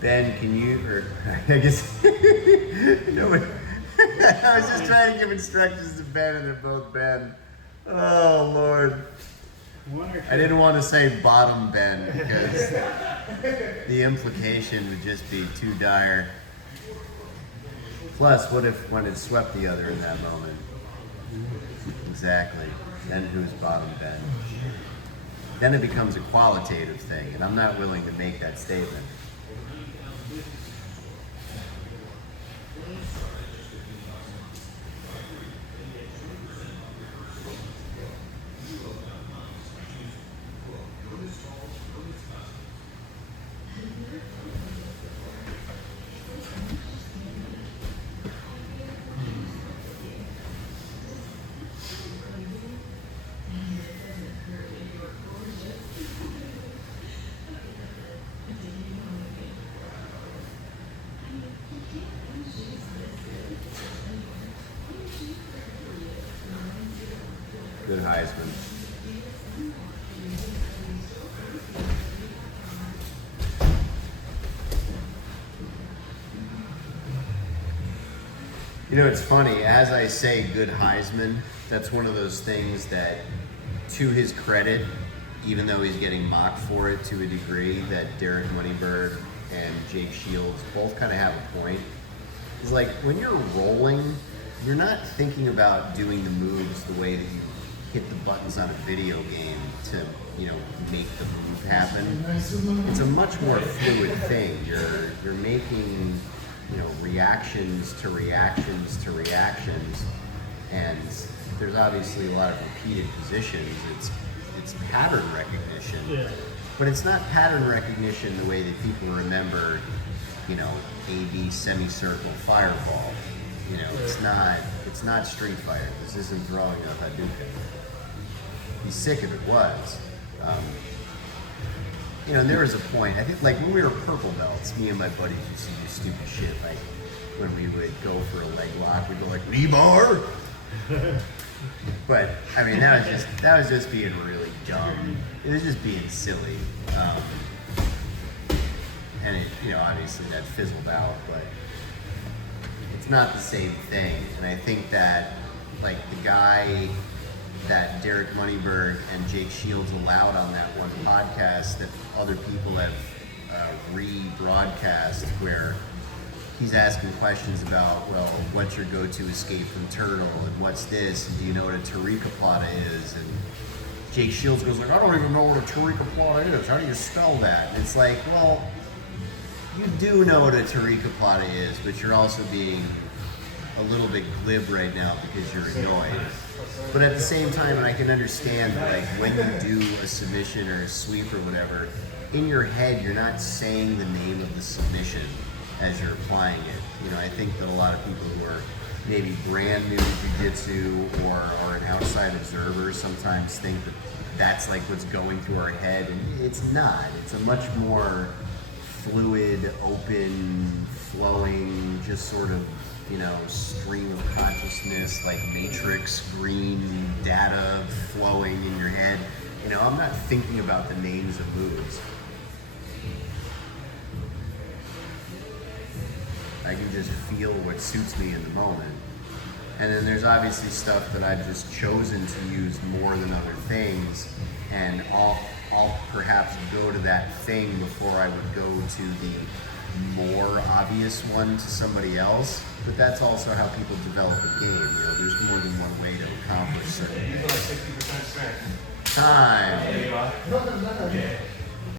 Ben, can you, or I guess, no, I was just trying to give instructions to Ben and they're both Ben. Oh, Lord. I didn't want to say bottom Ben because the implication would just be too dire. Plus, what if when it swept the other in that moment? Exactly. Then who's bottom Ben? Then it becomes a qualitative thing, and I'm not willing to make that statement. Good Heisman. You know, it's funny, as I say good Heisman, that's one of those things that, to his credit, even though he's getting mocked for it to a degree, that Derek Moneyberg and Jake Shields both kind of have a point. It's like, when you're rolling, you're not thinking about doing the moves the way that you hit the buttons on a video game to, make the move happen. It's a much more fluid thing. You're making, reactions to reactions to reactions, and there's obviously a lot of repeated positions. It's pattern recognition, but it's not pattern recognition the way that people remember, AB semicircle fireball. It's not Street Fighter. This isn't throwing a Hadouken. Be sick if it was. And there was a point, I think, like when we were purple belts, me and my buddies used to do stupid shit, like when we would go for a leg lock, we'd go like, knee bar! But, I mean, that was just being really dumb. It was just being silly. And it, obviously that fizzled out, but it's not the same thing. And I think that, like, the guy that Derek Moneyberg and Jake Shields allowed on that one podcast that other people have rebroadcast, where he's asking questions about, well, what's your go-to escape from turtle, and what's this, and do you know what a Tarika plata is? And Jake Shields goes like, I don't even know what a Tarika plata is. How do you spell that? And it's like, well, you do know what a Tarika plata is, but you're also being a little bit glib right now because you're annoyed. But at the same time, and I can understand, like, when you do a submission or a sweep or whatever, in your head, you're not saying the name of the submission as you're applying it. I think that a lot of people who are maybe brand new to jiu-jitsu or are an outside observer sometimes think that that's like what's going through our head, and it's not. It's a much more fluid, open, flowing, just sort of, stream of consciousness, like matrix green data flowing in your head. I'm not thinking about the names of moves. I can just feel what suits me in the moment. And then there's obviously stuff that I've just chosen to use more than other things, and I'll perhaps go to that thing before I would go to the more obvious one to somebody else. But that's also how people develop a game. There's more than one way to accomplish certain things. Time.